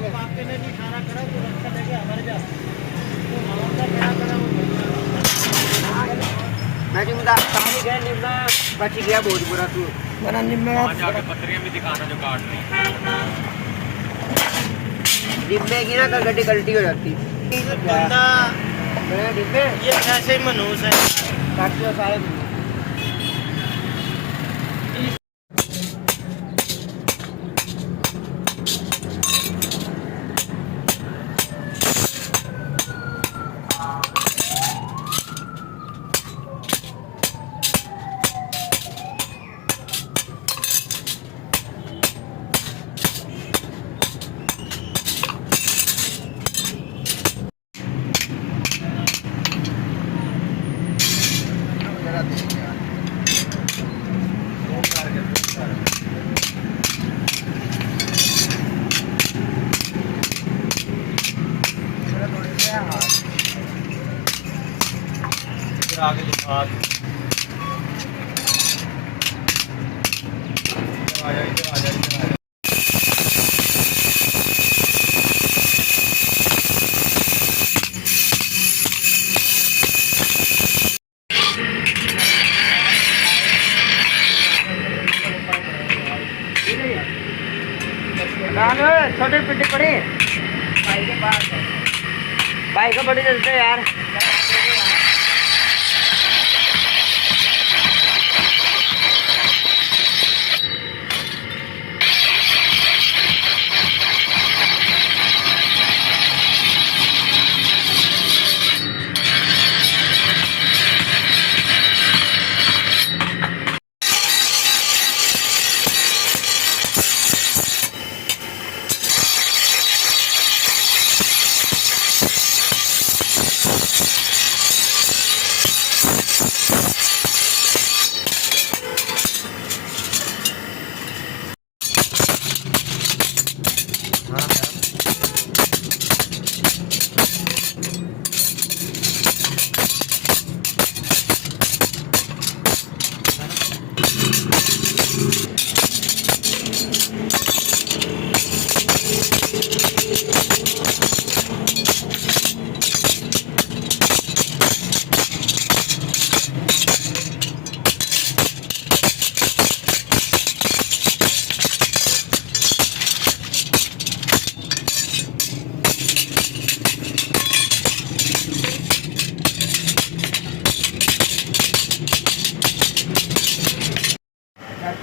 पापे ने भी खाना करा तो रखा लेके हमारे जा तो मामा का क्या करा वो मैं जिंदा पानी गया निम्मा बच गया बहुत बुरा तू बना निम्मा जाके पत्रियां भी दिखाना जो काट ली डिब्बे की ना कल गड्डी गलती हो जाती बंदा मेरे डिब्बे ये ऐसे ही मनूस है काट लो सारे आगे लिखा छोटे पिट्टी पड़ी भाई के पास भाई को बड़ी चलते यार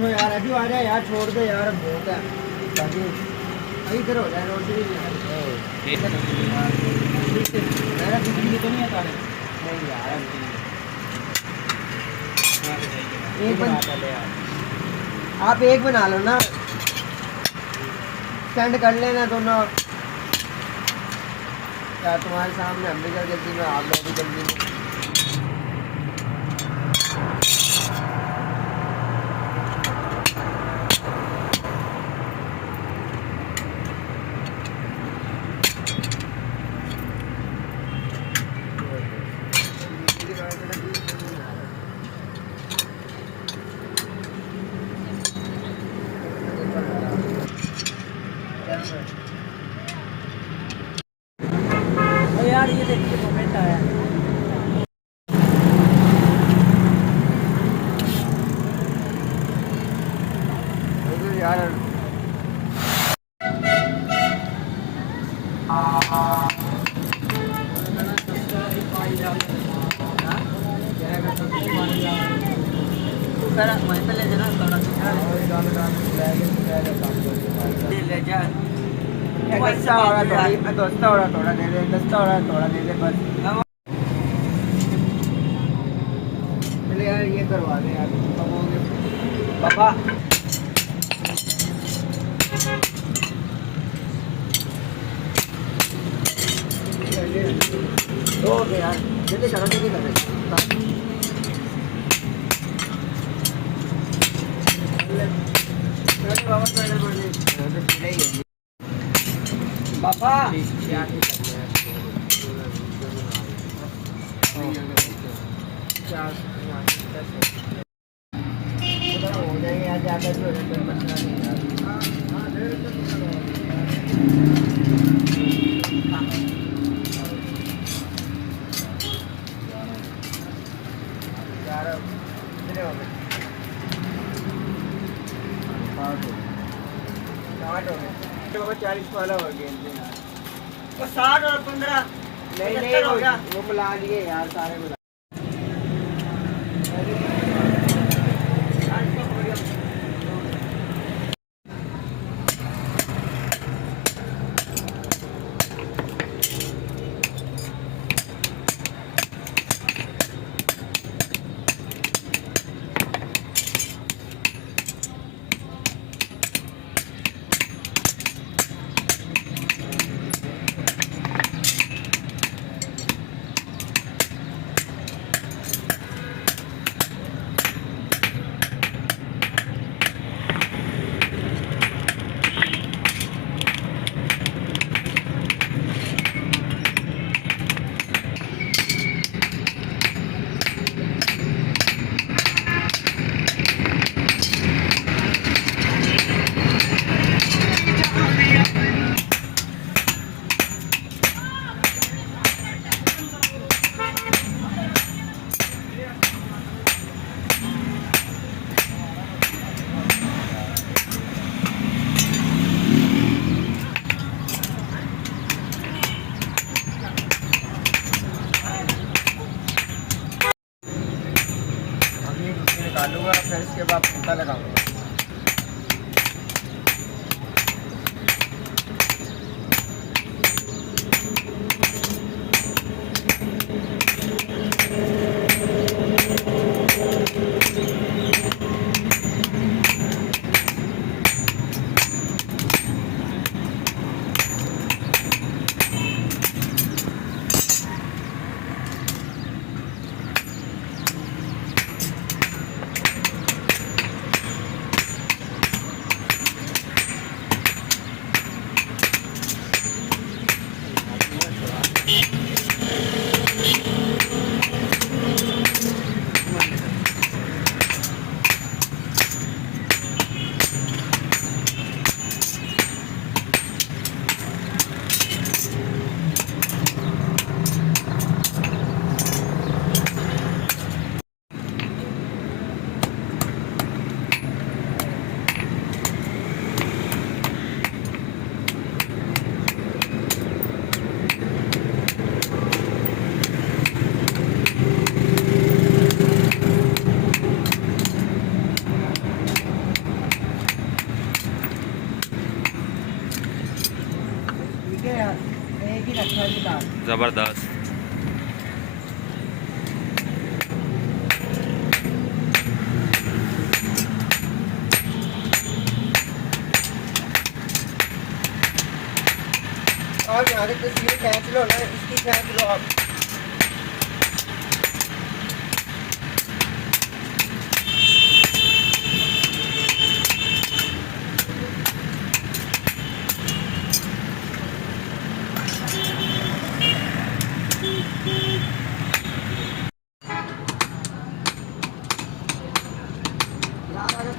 यार अभी आ जाए यार छोड़ दे यार बहुत है ताकि इधर हो जाए रोड से ठीक है मेरा बिजली तो नहीं है तारे नहीं यार एक आप एक बना लो ना सेंड कर लेना दोनों क्या तुम्हारे सामने हम भी कर जल्दी में आप लोग भी जल्दी में यार ये देखिए कमेंट आया यार वहीं पे ले जाना थोड़ा ले जा दस्ता हो रहा थोड़ा दे दे दस्ता हो रहा थोड़ा दे दे बस चले यार ये करवा दे यार पापा तो यार जल्दी करो जल्दी कर पापा हो जाएंगे यार ज़्यादा बाबा 40 वाला हो गया यार। वो 60 और 15 नहीं 75 हो गया। वो मिला लिए यार सारे मिला। निकालूंगा फिर इसके बाद फूटा लगाऊंगा। एक ही रखा जी दाल। जबरदस्त। और यहाँ से तस्वीर खींच लो ना, इसकी खींच लो आप।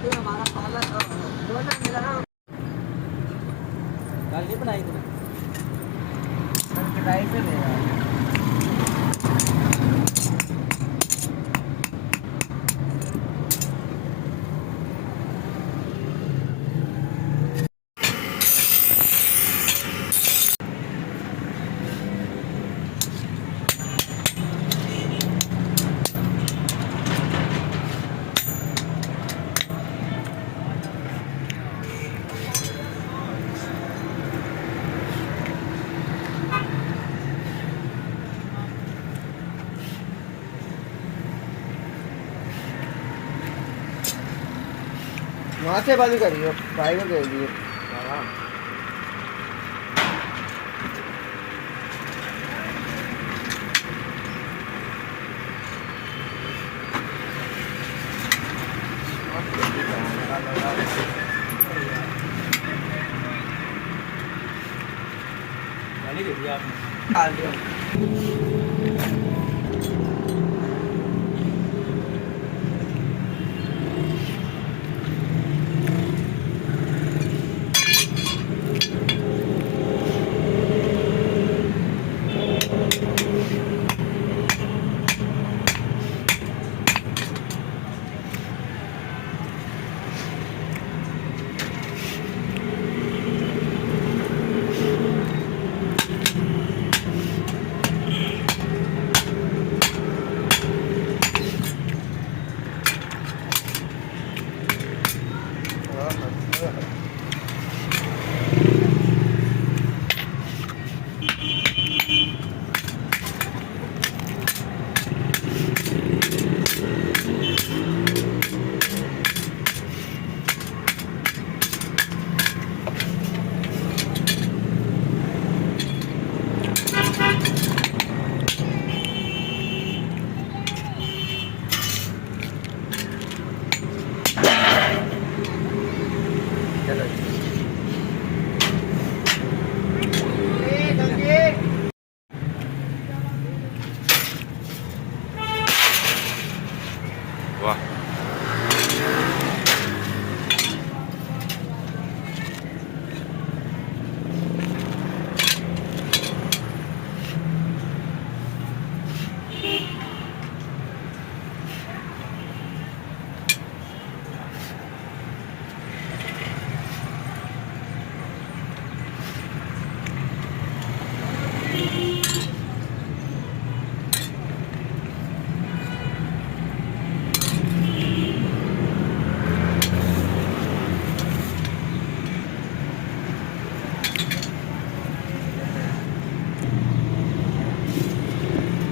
हमारा पालक दोनों मिला दाल नहीं बनाई थी कढ़ाई पे देगा। वहाँ से बाजू करिए, फ्राई को दे दिए। डाल दिया।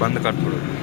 बंद कर थोड़ा।